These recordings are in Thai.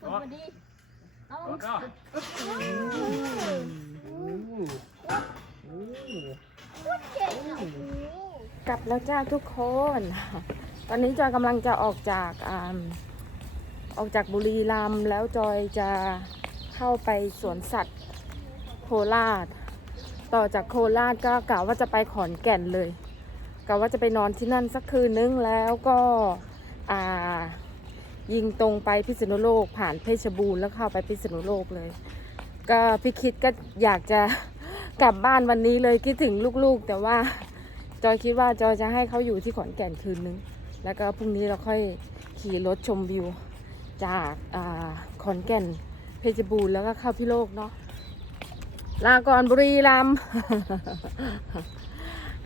ฝึกมาดีเอา Bra. เก่งอะกลับแล้วจ้าทุกคน ตอนนี้จอยกำลังจะออกจากอ่าออกจากบุรีรัมย์แล้วจอยจะเข้าไปสวนสัตว์โคราช ต่อจากโคราชก็กะว่าจะไปขอนแก่นเลยกะว่าจะไปนอนที่นั่นสักคืนนึงแล้วก็อ่า ยิงตรงไปพิษณุโลกผ่านเพชรบูรณ์แล้วเข้าไปพิษณุโลกเลย ก็พี่คิดก็อยากจะกลับบ้านวันนี้เลยคิดถึงลูกๆ แต่ว่าจอยคิดว่าจอยจะให้เขาอยู่ที่ขอนแก่นคืนนึง แล้วก็พรุ่งนี้เราค่อยขี่รถชมวิว จากอาขอนแก่นเพชรบูรณ์แล้วก็เข้าพิโลกเนาะลาก่อนบุรีรัม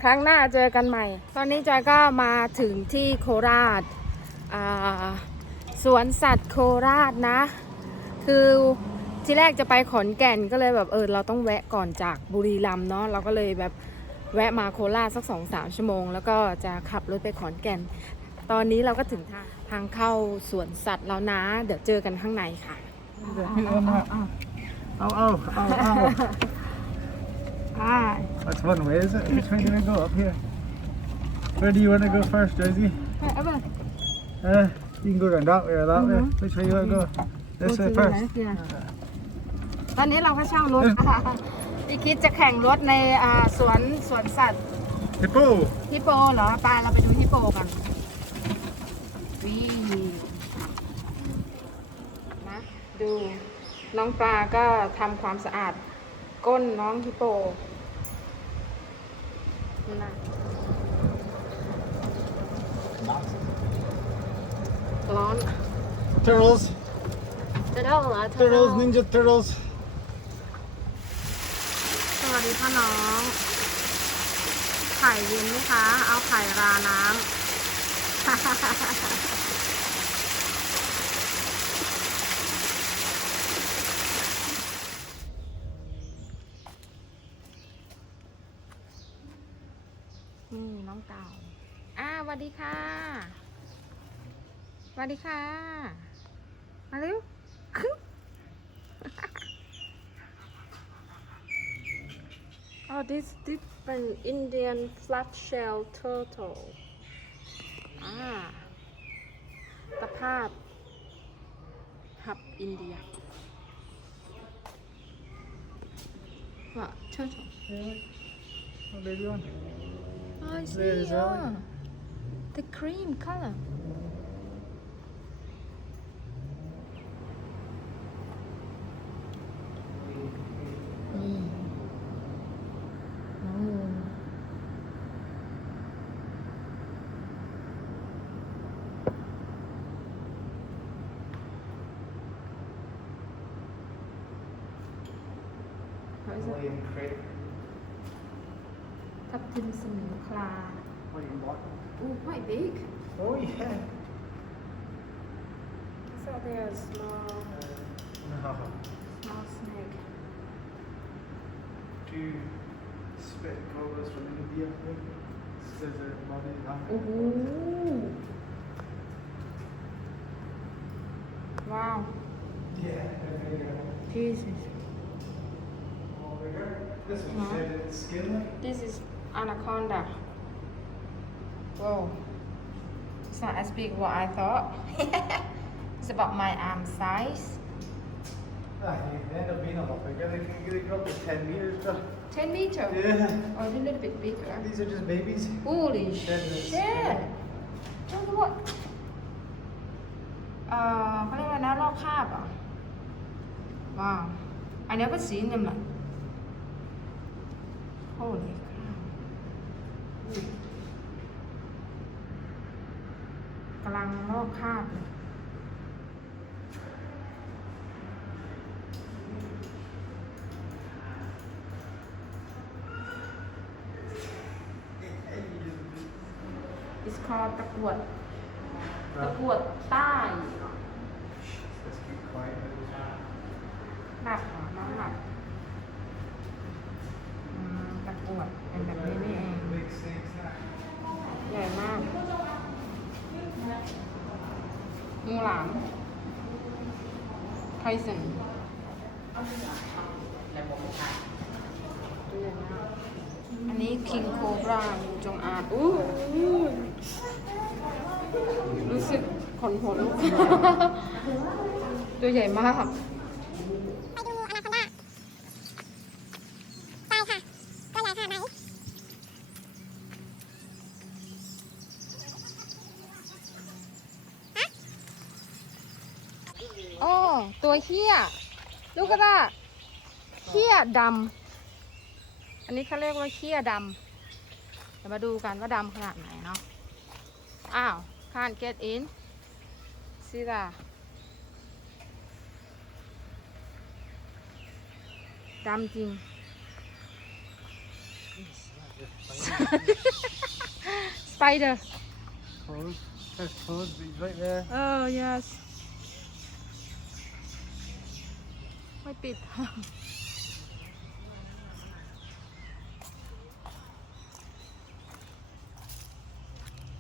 ครั้งหน้าเจอกันใหม่ ตอนนี้จอยก็มาถึงที่โคราชอ่า สวนสัตว์โคราชนะ คือที่แรกจะไปขอนแก่นก็เลยแบบเออเราต้องแวะก่อนจากบุรีรัมย์เนาะเราก็เลยแบบแวะมาโคราชสักสองสามชั่วโมง แล้วก็จะขับรถไปขอนแก่น ตอนนี้เราก็ถึงทางทางเข้าสวนสัตว์แล้วนะ เดี๋ยวเจอกันข้างในค่ะ Oh, oh, oh, oh. อ่า That's one way, is it? Which way do we go? Up here. Where do you want to go first, Josie? เอาไป Uh, you can go down that way or that way. Mhm. Which way you want to go? This way ดู first. สิไหนตอนนี้เราก็เช่ารถพี่คิดจะแข่งรถในอ่าสวนสวนสัตว์ Hippo! ฮิปโปเหรอไปเราไปดูฮิปโปกันวินะดูน้องปลาก็ทำความสะอาด ก้นน้องฮิปโปนะ ร้อน Turtles! จะได้เหรอเธอ Turtles, Ninja Turtles! สวัสดีพ่อน้อง ไข่เย็นไหมคะ เอาไข่ราน้ำนี่น้องเต่า อ่าสวัสดีค่ะ สวัสดีค่ะ มาเร็ว Oh, this different Indian flat shell turtle. อ่าตะภาพหับอินเดียว่า turtle Oh, baby one. oh, I see There is yeah. one. the cream color Captain Sinclair. Wait, what? Oh, quite big. Oh, yeah. So there's a small, No. small snake. Two spectators from India. Says Wow. Yeah. Jesus. This is Wow. skin. This is anaconda. Whoa. It's not as big what I thought. it's about my arm size. Ah, they end up being a lot bigger. They can get up to 10 meters. But 10 meter. yeah, Or a little bit bigger. these are just babies. Holy Then there's- shit! Look at what? เอ่อเขาเรียกว่านะลอกคราบเหรอ่ะ ว้าว อันนี้ก็สีเงินอ่ะ Holy ลังลอกคราบเลย It's called ตะกรวด ตะกรวดใต้ Let's keep quiet. หนักเหรอน้องหนักอืมตะกรวดเป็นแบบนี้นี่เอง Big snakes now. ใหญ่มากามไทสันอันนี้คิงโคบรางูจงอางอู้หูรู้สึกขนหัวลุก ตัวใหญ่มาก เฮี้ยลูกกระตาเฮี้ยดำ อันนี้เขาเรียกว่าเฮี้ยดำเดี๋ยวมาดูกันว่าดำขนาดไหนเนาะ อ้าว can't get in see that ดำจริง spider Close. That's closed, but he's right there. oh yes ไม่ปิด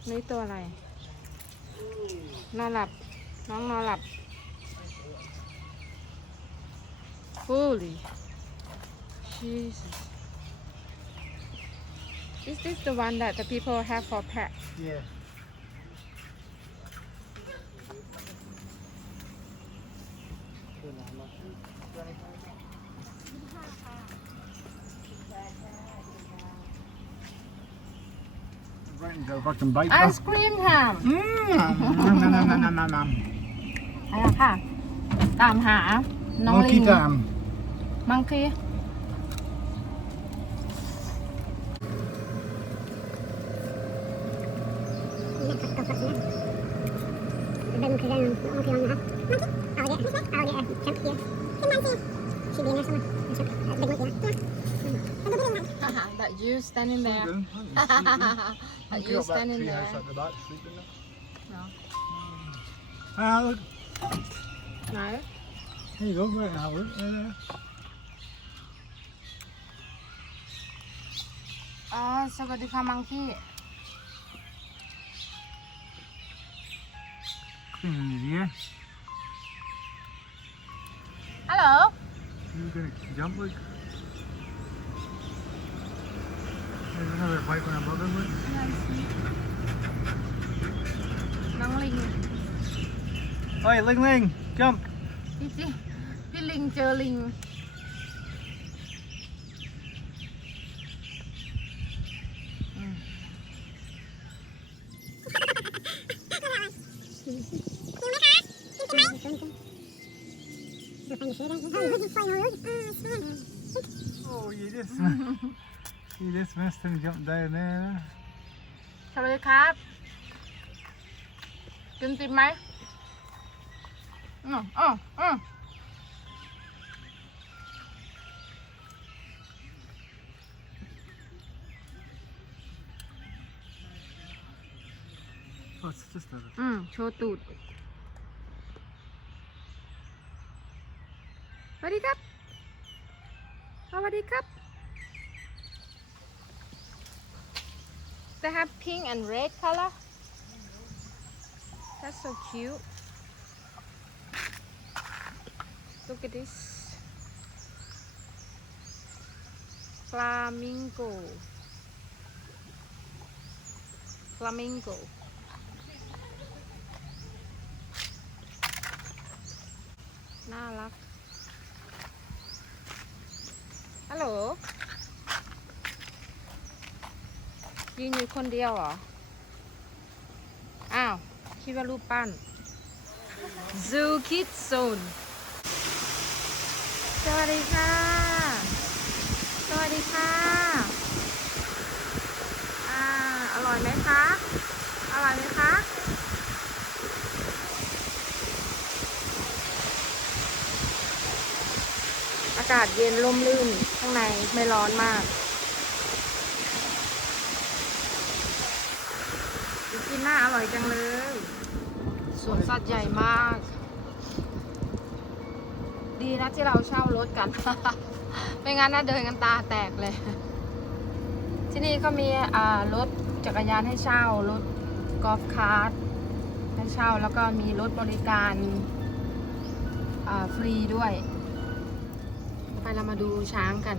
นี่ตัวอะไร นอนหลับ น้องนอนหลับ Holy Jesus Is this the one that the people have for pet? Yeah. Right into a fucking bite. ไอศครีมค่ะ Mmm. Nom, nom, nom, nom, nom, nom, nom. เอาละค่ะ ตามหา น้องลิ Monkey ง dam. มังคี Ben kızarım. you standing there. Sleeping. Are you standing there? At the back, sleeping there? No. Ah, look. No. There you go, right now. Right there. Ah, so good to come monkey. Yeah. Hello. You're gonna jump like. There's another fight when I'm looking with. น้องลิง Oi, Ling Ling, jump. พี่จิพี่ลิงเจอลิง อืม Oh, you just, You just missed him jump down there. สวัสดีครับ กินติมไหมอืมอืมอืม Oh, it's just a อืม โชว์ตูด สวัสดีครับ สวัสดีครับ They have pink and red color. That's so cute. Look at this. Flamingo. Flamingo. น่า ยืนอยู่คนเดียวเหรอ อ้าว คิดว่ารูปปั้น Zoo Kids Zone สวัสดีค่ะ สวัสดีค่ะ อ่า อร่อยไหมคะ อร่อยไหมคะอากาศเย็นร่มรื่นข้างในไม่ร้อนมาก กินหน้าอร่อยจังเลยสวนสัตว์ใหญ่มาก ดีนะที่เราเช่ารถกัน ไม่งั้นน่าเดินกันตาแตกเลย ที่นี่ก็มีรถจักรยานให้เช่ารถกอล์ฟคาร์ทให้เช่าแล้วก็มีรถบริการฟรีด้วย ไปเรามาดูช้างกัน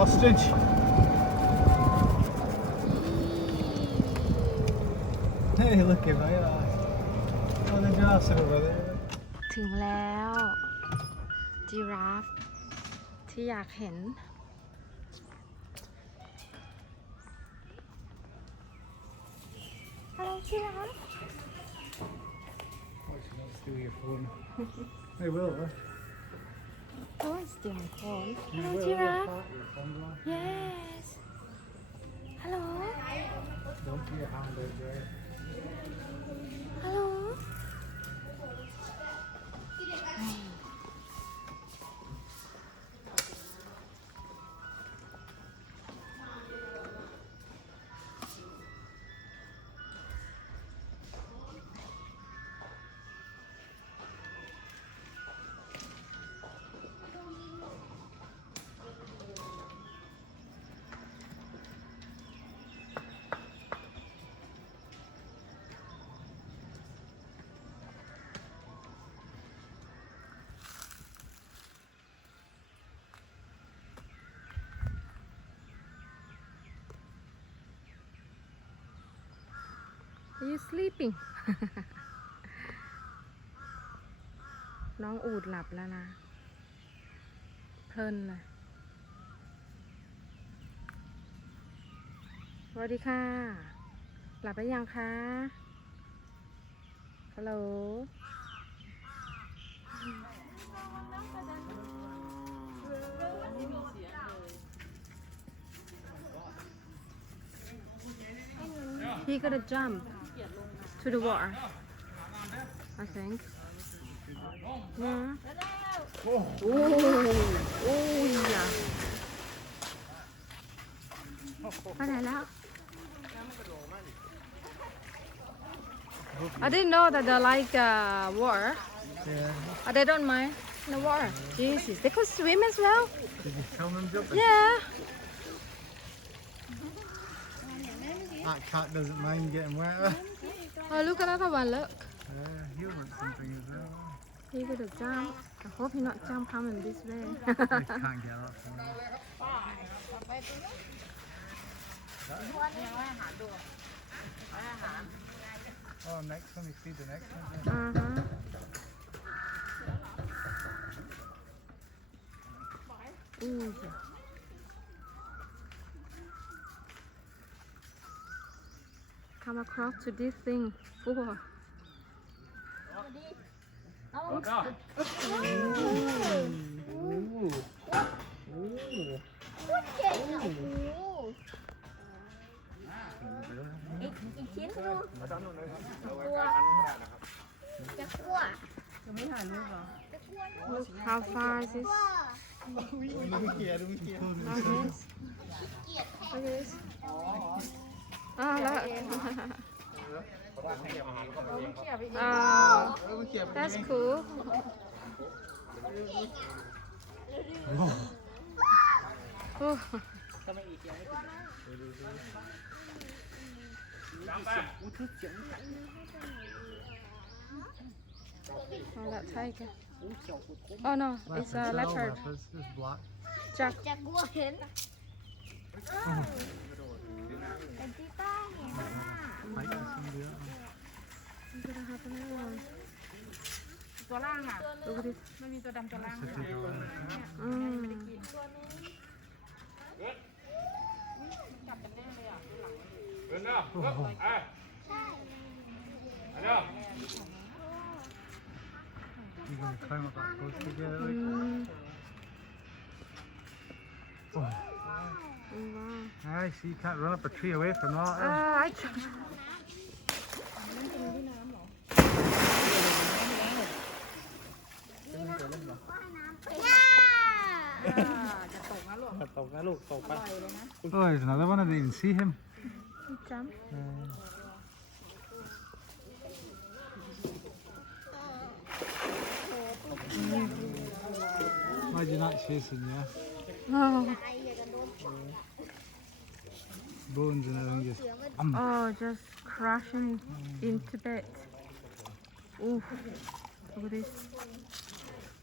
Ostrich. Hey, look at my eye. Oh, the giraffes are over there. ถึงแล้ว giraffe ที่อยากเห็น Hello giraffe Oh, she wants to steal your phone. they will, huh? towards the uncle. Hello, giraffe. Yes. Hello. Don't be a. Are you sleeping น้องอูดหลับแล้วนะ เพลินเลยสวัสดีค่ะ หลับไปยังคะ ฮัลโหล He gonna jump to the water. I think. Yeah. Oh, oh yeah. ไปไหนแล้ว I didn't know that they like uh, water. Yeah. Uh, they don't mind the water. Jesus, they could swim as well. Did you film them jumping? Yeah. That cat doesn't mind getting wetter. Oh, look at that one. Look. Yeah, he'll something as well. He gonna jump. I hope he not jump coming this way. He can't get up. from there. Oh, next one, you feed the next one. yeah. uh-huh. Ooh, yeah. come across to this thing for? How far is this? Look at this. Look at this. Like this. Ah, look. oh, Look here. that's cool. Oh. Oh, that tiger. Oh no, it's a leopard. It's just black. Jack. จะกลัวเห็นเป็ เป็นตัวล่างอะดูดิมันมีตัวดำตัวล่างเนี่ยอืมจับกันแน่เลยอะหลังเดินเนาะไอ้เนาะ 이거잘못한거두개를어 wow. Aye, see, you can't run up a tree away from that. Uh, I can't. Oh, there's another one. I didn't even see him. Why are you not chasing him, yeah? Oh bones and everything just. Um. Oh, just crashing mm. into bits. Oh, Look at this.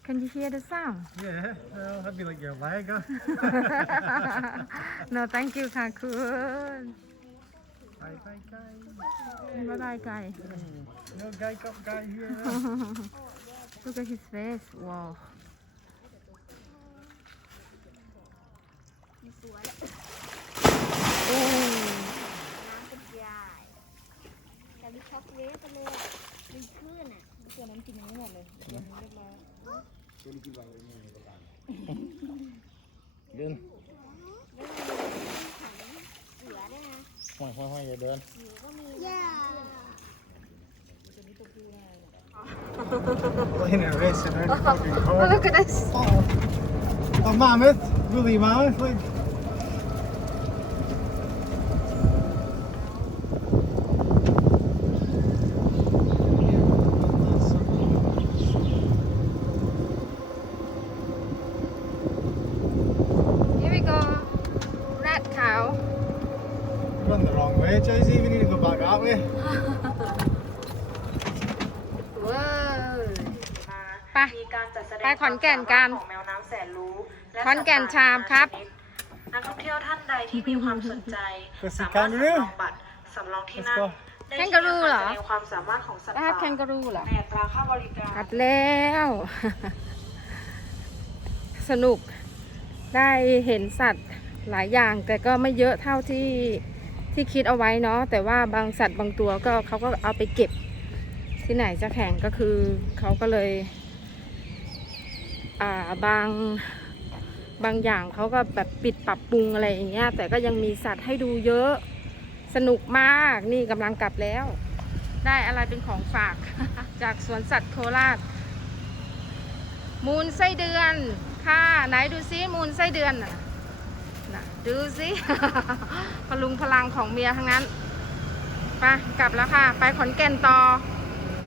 Can you hear the sound? Yeah, well, that'd be like your leg. Huh? no, thank you, Cancun. Bye bye, guy. Bye bye, guy. No guy, cup guy here. Look at his face. Wow. สวยโอ้น้ำเป็นใหญ่แต่มีช็อกเวฟไปเลยอะมีคลื่นอะตัวนั้นกินทั้งหมดเลยเรียบร้อยเดินเสือด้วยนะห้อยห้อยห้อยอย่าเดินหนูก็มีย่า Playing a racing around the fucking car. look at this. A mammoth, woolly mammoth, like. Here we go. Rat cow. Run the wrong way, Josie. We need to go back that way. Whoa. ไปมีการจัดแสดงไปขอนแก่นกันของแมวน้ำแสนรู้และขอนแก่นชามครับ นักท่องเที่ยวท่านใดที่มีความสนใจ Let's see สามารถ kangaroo สำรองบัตรสำรองที่ Let's นั่ง go. ได้แคนที่การูเหรอแสดงความสามารถของสัตว์ได้ป่าแคนการูเหรอในอัตราค่าบริการ กัดแล้ว สนุกได้เห็นสัตว์หลายอย่างแต่ก็ไม่เยอะเท่าที่ ที่คิดเอาไว้เนาะแต่ว่าบางสัตว์บางตัวก็เขาก็เอาไปเก็บ ที่ไหนจะแข่งก็คือเขาก็เลย อ่าบางบางอย่างเขาก็แบบปิดปรับปรุงอะไรอย่างเงี้ย แต่ก็ยังมีสัตว์ให้ดูเยอะสนุกมากนี่กำลังกลับแล้ว ได้อะไรเป็นของฝาก จากสวนสัตว์โคราช มูลไส้เดือนค่ะไหนดูซิมูลไส้เดือนน่ะ นะดูซิพลุงพลังของเมียทั้งนั้น ไปกลับแล้วค่ะ ไปขอนแก่นต่อ